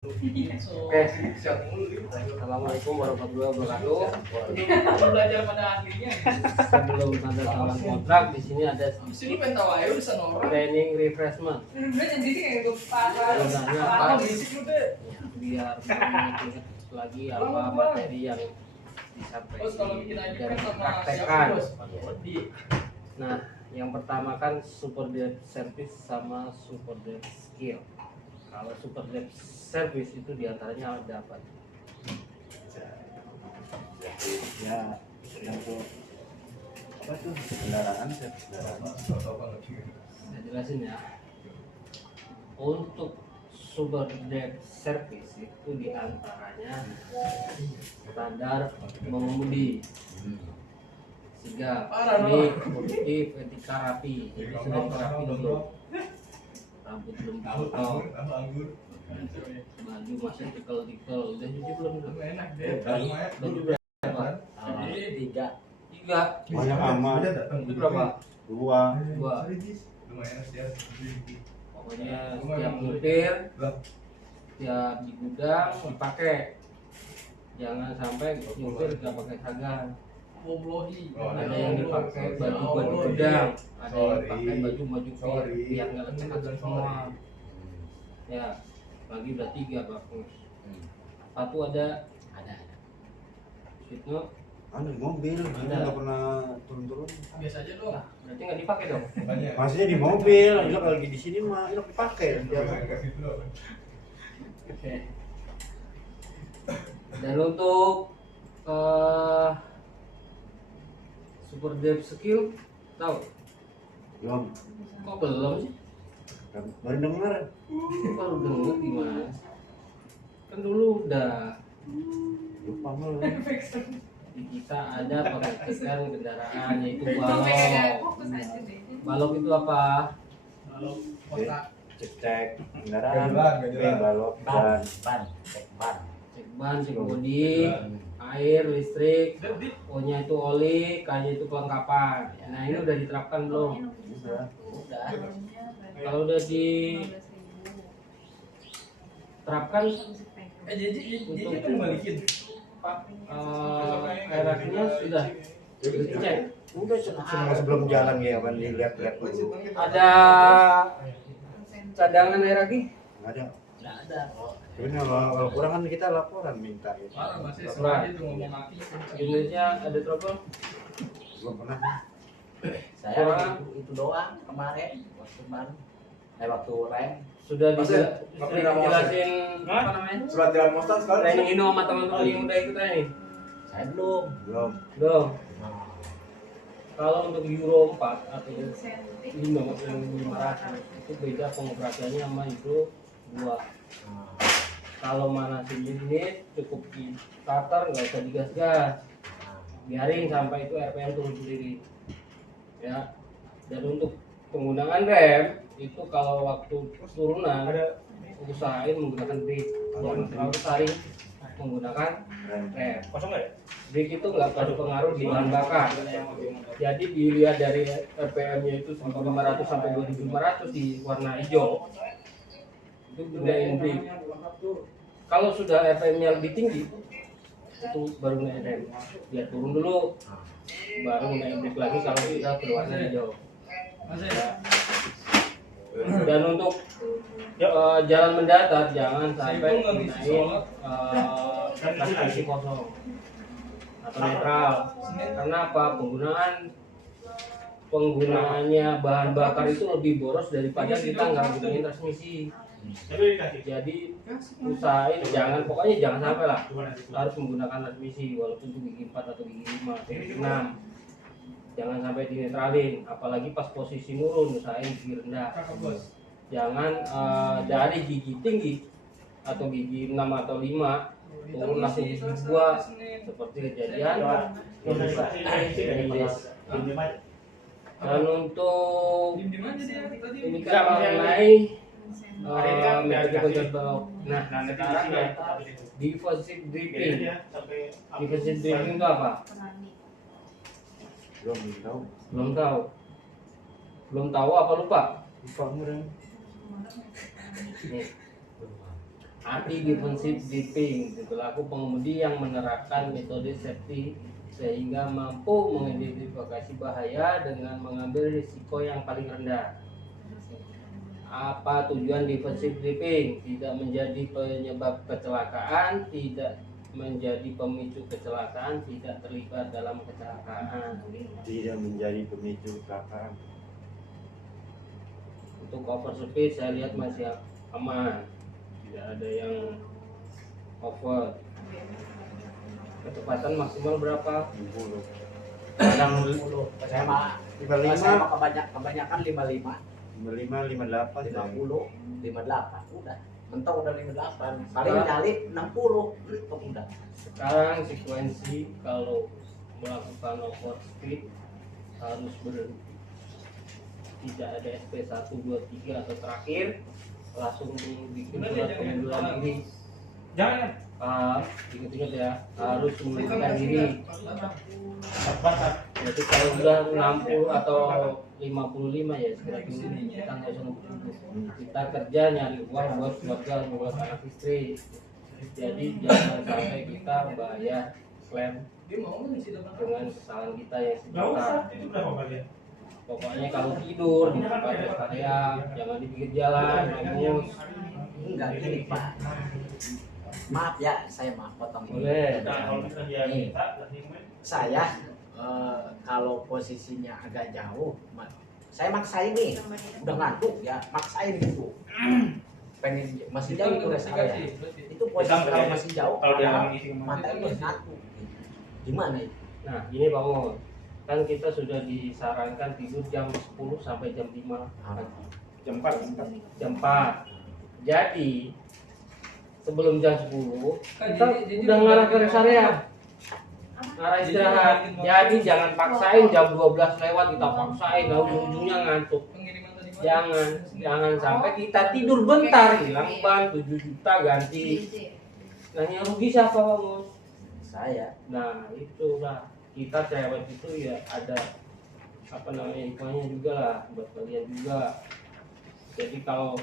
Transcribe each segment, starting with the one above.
Oke, assalamualaikum warahmatullahi wabarakatuh. Belajar pada akhirnya. Sebelum tanda tangan kontrak, di sini ada Sini pengen tahu aja udah sonora. training refreshment. Udah jadi kayak gitu Gunanya apa? apa? Biar mengingat lagi apa materi yang Bos kalau disampaikan bikin aja dan kan sama dipraktekkan. siapa, Bos? Nah, yang pertama kan super depth service sama super depth skill. Kalau super depth service itu diantaranya ada apa? Ya, untuk apa tuh kendaraan, Saya jelasin ya. Untuk super depth service itu diantaranya standar mengemudi, sigap, ini produktif, etika rapi. Jadi sudah rapi dulu, rambut belum dipotong, baju masih tikel-tikel. Udah cuci belum? Enak deh. Baju berapa? tiga Tiga. banyak amat Itu berapa? dua Dua. Lumayan sih. Pokoknya setiap nyupir, setiap di gudang dipakai. Jangan sampai nyupir nggak pakai seragam. Boblohi. Ada yang dipakai baju gudang, ada yang dipakai baju pir, biar nggak lecek semua. Ya, bagi udah tiga bagus. Satu ada itu, di mobil ini nggak pernah turun-turun. Biasa aja dong. berarti nggak dipakai dong. Maksudnya di mobil, ini kalau lagi di sini mah ini dipakai. Oke. Dan untuk super depth skill, tahu? Belum, Kok belum sih? baru dengar. Baru denger gimana? Kan dulu udah Lupa malu. di kita ada pengecekan kendaraan yaitu balok. Balok itu apa? Kalau kota Cek kendaraan, balok dan Cek ban, cek bodi, air, listrik, O-nya itu oli, K-nya itu kelengkapan. Nah ini udah diterapkan belum? udah. Kalau udah diterapkan jadi kan balikin. Pak, hierarkinya sudah dicek. Udah cuma sebelum jalan ya kan dilihat-lihat dulu. Ada cadangan hierarki? Nggak ada. Nggak ada. Tapi kalau kurang kan kita laporan minta ya. Parah masih sengaja tuh ngomong mati. Unitnya ada trouble? Belum pernah. Saya itu doang kemarin waktu baru waktu rem sudah Nggak pernah dijelasin apa namanya? Surat jalan Mostar sekarang. Training ini sama teman-teman yang udah ikut training? saya belum Belum. Belum. Kalau untuk Euro 4 atau Indo yang 500 itu beda pengoperasiannya sama Euro 2. Kalau manasin unit cukup di starter, nggak usah digas-gas, biarin sampai itu RPM turun sendiri ya. Dan untuk penggunaan rem itu kalau waktu turunan usahain menggunakan brake, jangan terlalu sering menggunakan rem. Kosong nggak ya? Brake itu nggak berpengaruh di bahan bakar, jadi dilihat dari RPM-nya itu 1500 sampai 2500 di warna hijau itu gunain brake. Kalau sudah RPM-nya lebih tinggi itu baru gunain rem, biar turun dulu baru gunain brake lagi kalau sudah berwarna hijau. Dan untuk jalan mendatar jangan sampai gunain transmisi kosong atau netral. Karena apa? Penggunaannya bahan bakar itu lebih boros daripada kita nggak gunain transmisi. Jadi usahain pokoknya jangan sampai lah harus menggunakan transmisi walaupun itu gigi 4 atau gigi 5 atau gigi 6. Jangan sampai dinetralin, apalagi pas posisi nurun usahain gigi rendah. Jangan dari gigi tinggi atau gigi 6 atau 5 turun langsung gigi 2 seperti kejadian dan untuk ini kan mengenai metode kontrol. Nah sekarang ya defensive dripping. Defensive dripping itu apa? Belum tahu. Belum tahu apa lupa? Lupa murah. Nih. Anti defensive dripping, pelaku pengemudi yang menerapkan metode safety sehingga mampu mengidentifikasi bahaya dengan mengambil risiko yang paling rendah. Apa tujuan defensive dripping? Tidak menjadi penyebab kecelakaan, tidak menjadi pemicu kecelakaan, tidak terlibat dalam kecelakaan. Tidak menjadi pemicu kecelakaan. Untuk overspeed saya lihat masih aman, tidak ada yang over. Kecepatan maksimal berapa? 60. Kadang Saya mah 55, kebanyakan 55, 55, 58. 50, 58. Udah. Mentok udah 58. Paling nyalip 60. Mentok udah. sekarang sekuensi kalau melakukan overspeed harus berhenti. Tidak ada SP 1, 2, 3 atau terakhir langsung bikin surat pengunduran diri. Jangan. Ingat-ingat ya, harus mengundurkan diri. Jadi kalau udah 60 atau 55 ya segera dulu, kita nggak usah nunggu. Kita kerja nyari uang buat keluarga, buat anak istri. Jadi jangan sampai kita bayar klaim Dia mau nggak sih dapat? dengan kesalahan kita yang Nggak sejuta. usah. Itu berapa kali? Pokoknya kalau tidur di tempat rest area, jangan di pinggir jalan, bagus. Enggak gini, Pak. Maaf ya, saya maaf potong ini. Boleh. Nih, saya kalau posisinya agak jauh, saya maksain nih, udah ngantuk ya, maksain gitu. Pengen masih jauh itu rest area. Itu posisi kalau masih jauh, Kalau dia padahal ngisi matanya udah ngantuk. Gimana itu? Nah, ini Pak Mun, kan kita sudah disarankan tidur jam 10 sampai jam 5 pagi. Jam 4. Jam 4. Jadi sebelum jam 10 kita udah ngarah ke rest area. Ngarah istirahat. Jadi jangan paksain jam 12 lewat kita paksain, nah ujung-ujungnya ngantuk. Pengiriman tadi Pak. Jangan sampai kita tidur bentar hilang ban 7 juta ganti. Nah, yang rugi siapa Pak Mun? Saya. Nah itulah kita cewek itu ya ada apa namanya hikmahnya juga lah buat kalian juga. Jadi kalau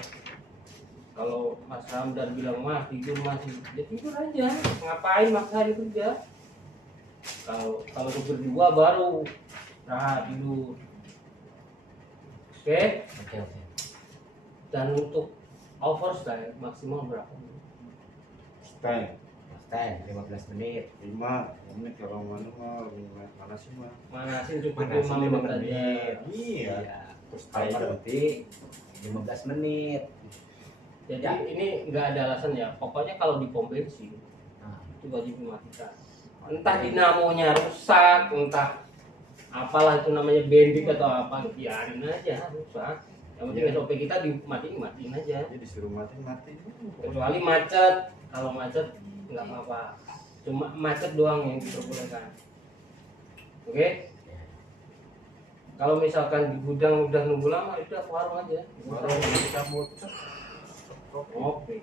Mas Ramdan bilang mas tidur masih ya tidur aja, ngapain maksain kerja. Kalau untuk berdua baru istirahat tidur. Oke. Oke. Dan untuk overstay maksimal berapa? Stay. Teh 15 menit. 5 menit kalau mana mana sih mah. Manasin cukup Manasin 5 5 menit aja. menit. Iya. Terus kalau berhenti 15 menit. Jadi Ya. ini nggak ada alasan ya. Pokoknya kalau di pom bensin Nah, itu wajib dimatikan. Entah dinamonya rusak, entah apalah itu namanya bendik atau apa, biarin aja rusak. Yang penting Iya. SOP kita dimatiin aja. Jadi disuruh mati. Kecuali macet. Kalau macet nggak apa-apa. Cuma macet doang yang diperbolehkan. Oke? Kalau misalkan di gudang udah nunggu lama, udah ke warung aja. Baru dicabut. Oke.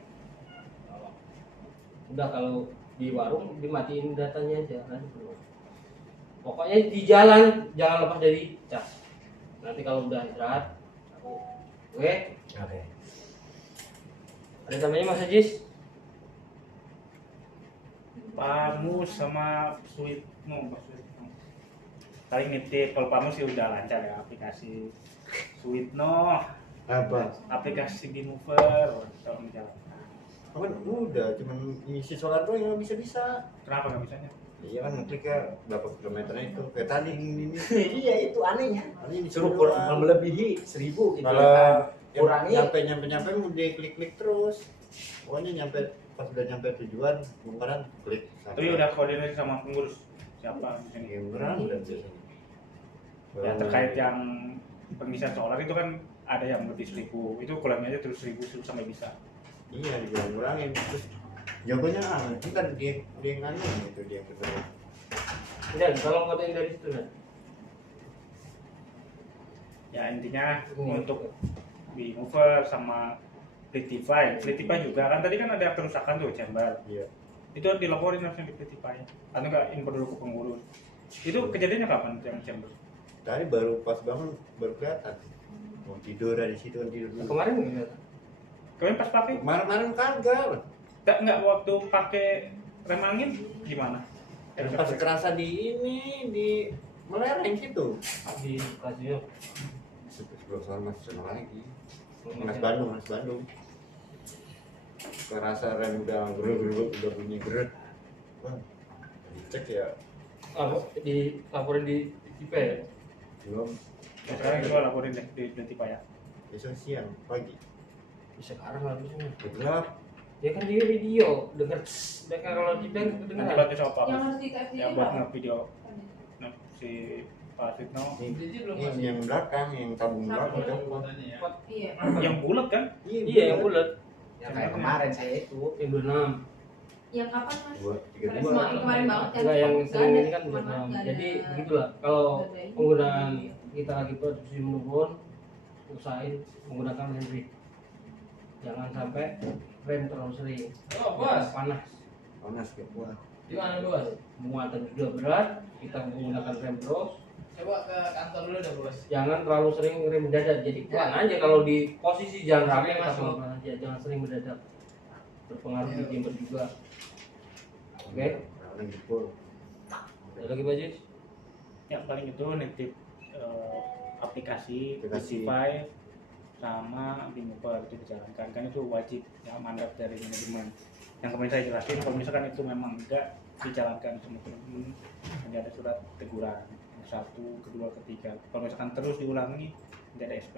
Udah kalau di warung dimatiin datanya aja nanti keluar. Pokoknya di jalan jangan lepas dari cas. Nanti kalau udah istirahat, oke? oke. Ada tambahannya Mas Ajis? Pamus sama Sweetno, paling nitip. Kalau Pamus sih udah lancar ya aplikasi. Sweetno, Apa? aplikasi Bimover kalau menjalankan. Kan udah cuman ngisi solar doang yang bisa. Kenapa nggak bisanya? Iya kan ngeklik ya berapa kilometernya itu. Kayak tadi ini. Iya itu anehnya. Tadi Suruh disuruh doang. melebihi 1000 gitu. Kalau Kurangi. nyampe mau diklik terus. Pokoknya pas udah nyampe tujuan, bongkaran klik. Tapi udah koordinasi sama pengurus siapa di sini. Bongkaran udah biasa. Ya terkait yang pengisian solar itu kan ada yang lebih 1000, itu kurangnya aja terus 1000 sampai bisa. Iya dikurangin terus jawabannya itu kan dia nganu gitu dia ketemu. Dan kalau nggak ada yang dari situ kan? Ya intinya untuk Bimover sama Litify juga kan tadi kan ada kerusakan tuh chamber. Iya. Itu harus dilaporin harusnya di Litify. Atau enggak info dulu ke pengurus. Itu kejadiannya kapan yang chamber? Tadi baru pas bangun baru kelihatan. Mau tidur di situ kan tidur dulu. Kemarin nggak kelihatan. Kalian pas pakai? Kemarin kagak. Nggak waktu pakai rem angin gimana? Pas kerasa di melereng gitu. Di Casio. Sebelum sana lagi. Mas Bandung. Kerasa rem udah gerut, udah bunyi gerut. Wah, dicek ya. Di laporin di IP ya. Belum. Sekarang coba laporin deh di Tipa ya. Besok siang, pagi. Sekarang harusnya. Gelap. Ya kan di video dengar kalau di band Nanti dengar. bantu sama Pak Yang Bus. harus di TFT Ya buat nge-video si Pak Fitno. Jadi belum Ini yang belakang, yang tabung belakang copot. Iya. Yang bulat kan? Iya yang bulat. Yang kayak kemarin saya itu. Yang 26. Yang kapan mas? 2, 3, Yang kemarin banget kan? Enggak yang Nggak sering ada. ini kan Cuma 26. nggak ada- Jadi begitulah kalau nggak ada ini. penggunaan kita lagi produksi menurun, usahain menggunakan rem brake. Jangan sampai rem terlalu sering. Oh, bos. Panas. panas kayak kuat. Gimana bos? Muatan sudah berat, kita menggunakan rem terus. Coba ke kantor dulu dah bos. Jangan terlalu sering rem mendadak. Jadi pelan aja kalau di posisi jalan rame kita Masuk. pelan aja. Jangan sering mendadak. Berpengaruh di timber juga. Oke. Orang jempol. Ada lagi Pak Jis? Yang paling itu nitip aplikasi Aplikasi. Spotify sama Bimover itu dijalankan, kan itu wajib ya, mandat dari manajemen. Yang kemarin saya jelasin, kalau misalkan itu memang enggak dijalankan sama teman-teman, nanti ada surat teguran yang 1, kedua, ketiga. Kalau misalkan terus diulangi, nanti ada SP.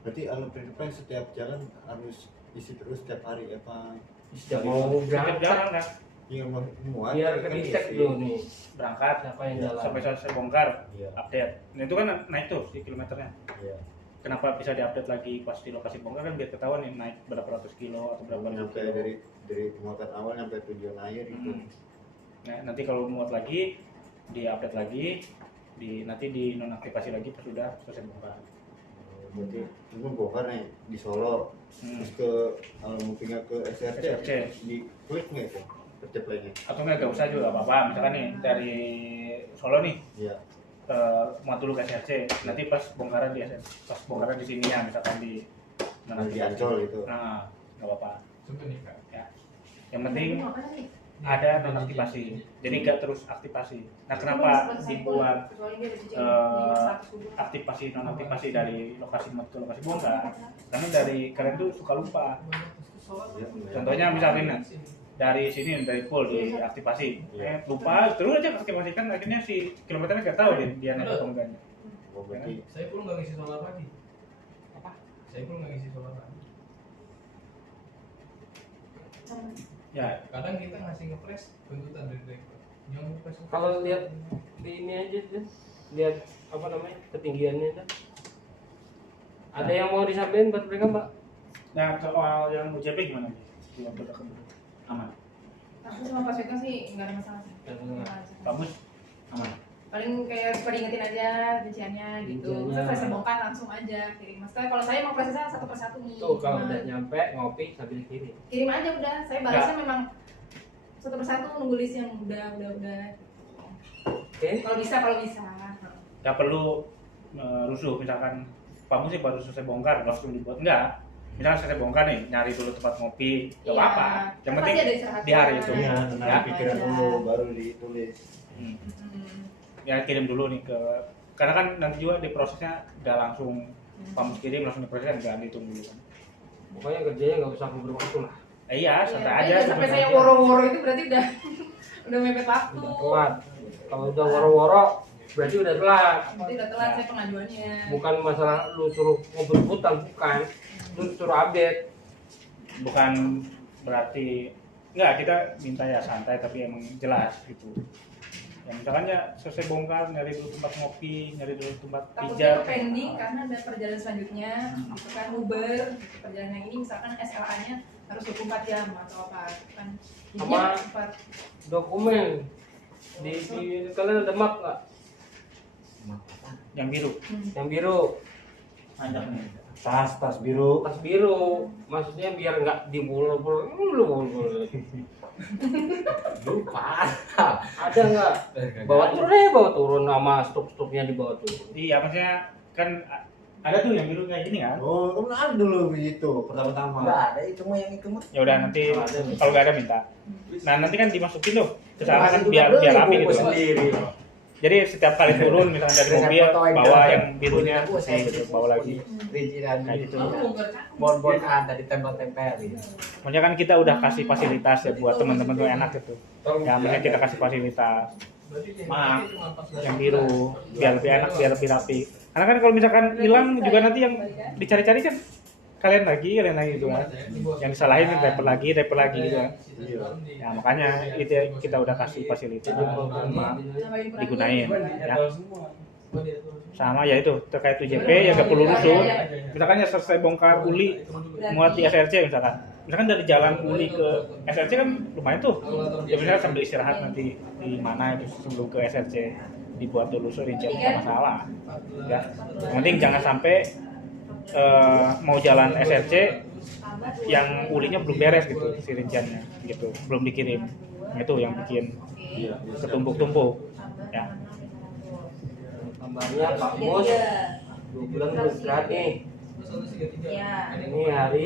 Berarti alat predepan setiap jalan harus isi terus setiap hari apa? Sudah mau Setiap berangkat. jalan kan Iya muat. Biar kan kedetect isi. dulu nih berangkat siapa yang jalan. sampai selesai bongkar, Iya. update. Nah itu kan naik tuh si kilometernya. Iya. Kenapa bisa diupdate lagi pas di lokasi bongkar kan biar ketahuan nih naik berapa ratus kilo atau berapa ribu Sampai kilo. dari muatan awal sampai tujuan akhir itu. Nah, nanti kalau muat lagi, di-update lagi, nanti dinonaktifasi lagi pas sudah selesai bongkar. Berarti itu bongkar nih di Solo, terus ke mau pindah ke SRC, SRC. di klik nggak itu kecep lagi? Atau nggak usah juga apa-apa. Misalkan nih dari Solo nih, Iya. muat dulu ke SRC. Nanti pas bongkaran di pas bongkaran di sini ya, misalkan di Di Ancol itu. Nah, nggak apa-apa. Coba nih kak. Ya. Yang penting Ini apa nih? ada nonaktifasi. Jadi nggak terus aktifasi. Nah, kenapa dibuat aktifasi nonaktifasi dari lokasi muat ke lokasi bongkar? Karena dari kalian tuh suka lupa. Iya, Contohnya misalnya dari sini dari pool diaktifasi, lupa terus aja aktifasikan, akhirnya si kilometernya nggak tahu dia naik atau enggaknya. Oh, berarti Saya pun nggak ngisi solar lagi. Apa? Saya pun nggak ngisi solar lagi. Ya, Kadang kita ngasih ngeflash tuntutan dari driver. Yang ngeflash. Kalau lihat di ini aja tuh, lihat apa namanya ketinggiannya tuh. Ada yang mau disampaikan buat mereka Mbak? nah soal yang UJP gimana nih? Belum aman. Aku sama Pak Swetno sih nggak ada masalah sih. Kamu aman. Paling kayak suka diingetin aja rinciannya gitu. Rinciannya. Terus saya bongkar langsung aja kirim. Maksudnya kalau saya mau prosesnya satu persatu nih. Tuh kalau Cuma udah nyampe ngopi sambil kirim. kirim aja udah. Saya balasnya memang satu persatu nunggu list yang udah. Oke. Kalau bisa. Gak perlu rusuh, misalkan kamu sih baru selesai bongkar langsung dibuat, enggak. Misalkan selesai bongkar nih, nyari dulu tempat ngopi, gak Iya. apa-apa. Yang Kan penting pasti ada istirahatnya. di hari itu. iya, Ya. tenang pikiran dulu baru ditulis. Hmm. Hmm. Ya kirim dulu nih ke, karena kan nanti juga di prosesnya udah langsung kamu kirim langsung diproses, nggak ditunggu dulu kan. Pokoknya kerjanya nggak usah kubur waktu lah. Iya, santai aja. Iya, sampai saya woro-woro itu berarti udah mepet waktu. Udah telat. Kalau udah woro-woro berarti udah telat. Berarti udah telat saya pengajuannya. Bukan masalah lu suruh ngobrol hutang, bukan. Lu suruh update. Bukan berarti nggak, kita minta ya santai tapi emang jelas gitu. Ya misalkan ya selesai bongkar, nyari dulu tempat ngopi, nyari dulu tempat Takutnya pijat. itu pending karena ada perjalanan selanjutnya, gitu kan Uber, gitu. Perjalanan yang ini misalkan SLA-nya harus 24 jam atau apa, kan? Sama- Jadinya 4. Dokumen di kalian ada map nggak? Yang biru. Yang biru, Panjang nih. Tas biru. tas biru. Maksudnya biar nggak dibul-bul. Lupa. Ada nggak? Bawa turun sama stop-stopnya dibawa turun. Iya, maksudnya kan Ada tuh yang biru kayak gini kan? Oh, kamu ada dulu begitu pertama-tama. Enggak ada itu mah yang itu mah. Ya udah nanti kalau nggak ada minta. Nah nanti kan dimasukin tuh ke sana kan Masih biar juga biar beli rapi bungkus gitu. sendiri. Jadi setiap kali turun misalnya dari Saya mobil fotoin bawa kan. yang birunya Saya gitu, bawa lagi. Rincian Kayak gitu. Bon-bon ada ditempel-tempelin. Maksudnya kan kita udah kasih fasilitas ya buat teman-teman tuh enak gitu. Ya maksudnya kita kasih fasilitas maaf yang biru biar lebih enak biar lebih rapi. Karena kan kalau misalkan hilang juga nanti yang dicari-cari kan kalian lagi gitu kan. Yang disalahin repot lagi gitu kan. Ya makanya itu kita udah kasih fasilitas sama digunain ya. Sama ya itu terkait UJP ya gak perlu rusuh. Misalkan ya selesai bongkar uli muat di SRC misalkan dari jalan uli ke SRC kan lumayan tuh. Ya misalnya sambil istirahat nanti di mana itu sebelum ke SRC dibuat dulu rincian nggak masalah. Ya. Yang penting jangan sampai mau jalan SRC yang ulinya belum beres gitu si rinciannya gitu, belum dikirim. Itu yang bikin ketumpuk-tumpuk. Ya. Tambahnya Pak Bos 2 bulan beristirahat nih. Ini hari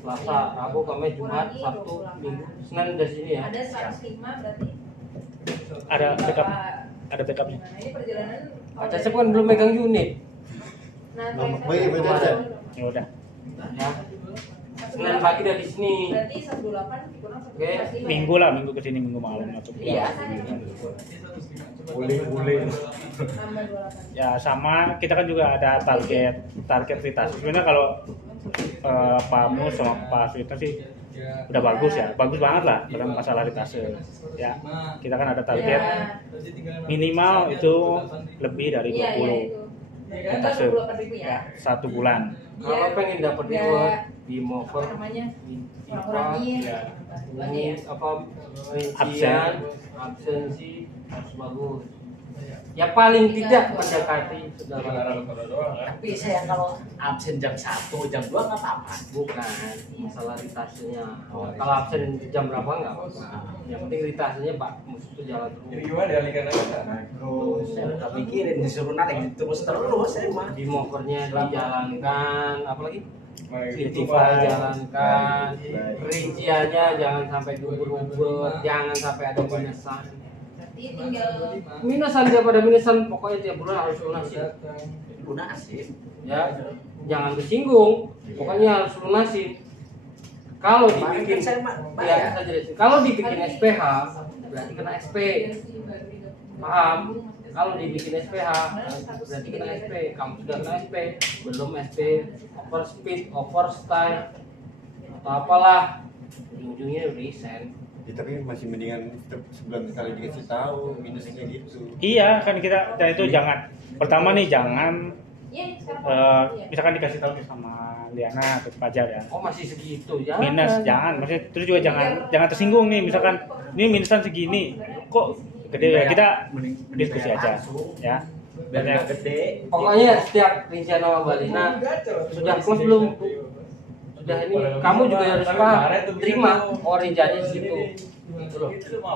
Selasa, Rabu, Kamis, Jumat, Sabtu, Minggu, Senin udah sini ya. Ada 105 berarti. Ada backupnya. Nah, ini perjalanan. Pak Cecep kan belum megang unit. Nah, Baik, Pak Cecep. Ya udah. Ya. Senin pagi udah di sini. Berarti 128 dikurang 105. Oke. Minggu lah, minggu kesini minggu malam atau Iya. Guling-guling. Tambah 28. ya sama kita kan juga ada target ritasi. Sebenarnya kalau Pak Mus sama Pak Suita sih udah bagus ya, bagus banget lah dalam masalah ritase. Ya kita kan ada target minimal itu lebih dari 20 Iya, itu. ritase 28.000 ya. ya 1 bulan. Kalau pengen dapat Nggak- reward di Apa mover namanya? apa Kurang-kurangin. Ya. ini apa rincian absensi harus bagus. Ya paling tidak mendekati sudah Tapi saya kalau absen jam 1, jam 2 nggak apa-apa. bukan masalah ritasenya. Kalau absen jam berapa nggak apa-apa. Yang penting ritasenya Pak Mus itu jalan Jadi terus. gimana dialihkan aja? Terus saya nggak mikirin disuruh narik terus saya mah. Di movernya dijalankan, apalagi Itu Pak jalankan, rinciannya jangan sampai gugur-gugur, jangan sampai ada minusan. Berarti tinggal Minusan daripada minusan, pokoknya tiap bulan harus lunasin. Lunasin. Ya, jangan tersinggung, pokoknya harus lunasin. Kalau Kemarin dibikin, kan saya mah ya, bayar. saya jelasin. Kalau dibikin SPH, berarti kena SP. Paham? Kalau dibikin SPH, berarti kena SP. Kamu sudah kena SP, belum SP overspeed, overstyle, atau apalah. Ujung-ujungnya resign. Ya, tapi masih mendingan sebulan sekali dikasih tahu minusnya gitu. Iya kan kita dan itu jangan pertama nih jangan Iya, sekarang. misalkan dikasih tahu nih sama Liana atau Fajar ya Oh masih segitu, jangan. minus jangan maksudnya terus juga jangan tersinggung nih misalkan ini minusan segini kok gede ya kita diskusi aja ya Biar nggak gede. Pokoknya setiap rincian sama Balina sudah close belum? Sudah ini, kamu juga harus paham, terima rinciannya segitu. Gitu loh.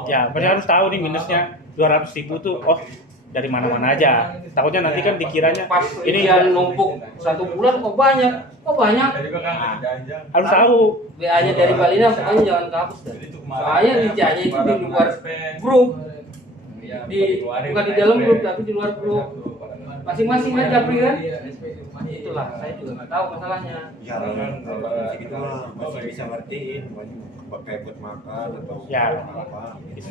ya maksudnya harus tahu nih minusnya 200.000 tuh oh dari mana-mana aja takutnya nanti kan dikiranya Pas ini rincian numpuk 1 bulan kok banyak? Jadi juga kan jangan. harus tahu WA-nya dari Balina pokoknya jangan kehapus dah. Soalnya rinciannya itu di luar grup, bukan di dalam grup tapi di luar grup. Masing-masing aja Pri kan? Itulah, saya juga nggak tahu masalahnya. Ya kalau gitu mah masih bisa ngertiin, masih pakai buat makan atau Ya. apa gitu.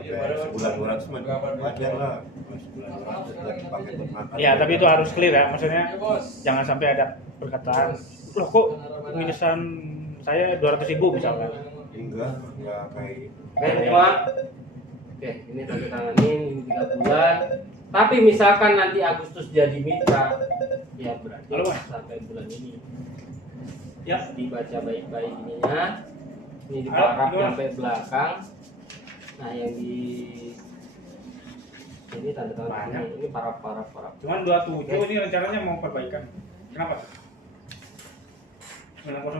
Sampai sebulan 200 mah wajar lah. Sebulan 200 buat pakai buat makan. ya tapi itu harus clear ya maksudnya jangan sampai ada perkataan loh kok minusan saya 200.000 misalkan Enggak kayak gitu. Oke, semua. Oke, ini tanda tanganin ini 3 bulan. Tapi misalkan nanti Agustus jadi mitra, ya berarti Halo, Mas. sampai bulan ini. ya Dibaca baik-baik ininya. Ini diparaf Gimana? sampai belakang. Nah, yang di ini tanda tangan Banyak. ini paraf. cuman 27 ini rencananya mau perbaikan kenapa 90